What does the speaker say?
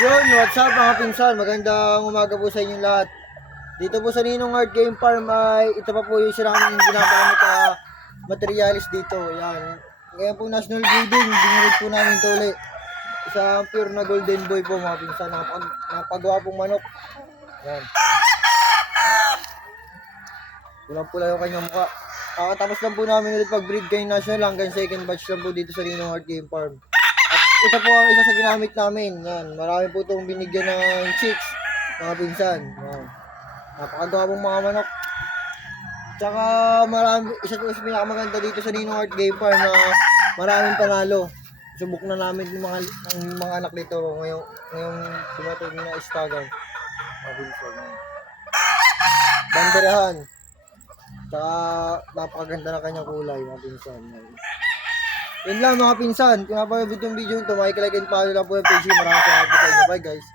Yun, what's up mga pinsan? Magandang umaga po sa inyong lahat. Dito po sa Ninong Art Game Farm ay ito pa po yung siraming ginagamit na materialis dito. Yan. Ngayon po national breeding, binirid po namin ito ulit. Isang pure na golden boy po mga pinsan. Napagawa pong manok. Yan. Pulang-pula yung kanyang mukha. Kakatapos lang po namin ulit pag-breed kay national hanggang second batch lang po dito sa Ninong Art Game Farm. Ito po ang isa sa ginamit namin. Yan. Marami po itong binigyan ng chicks, mga pinsan. Yan. Napakagawa pong mga manok. Tsaka marami, isa po sa pinakamaganda dito sa Ninong Art Game Farm na maraming panalo. Subok na namin ng mga anak nito ngayong dumating na istagan. Mga pinsan. Yan. Banderahan. Tsaka napakaganda na kanyang kulay, mga pinsan. Yan. Yun lang mga pinsan, kung napanood yung video nito, like and follow lang po yung page. Maraming salamat po sa inyo. Bye guys.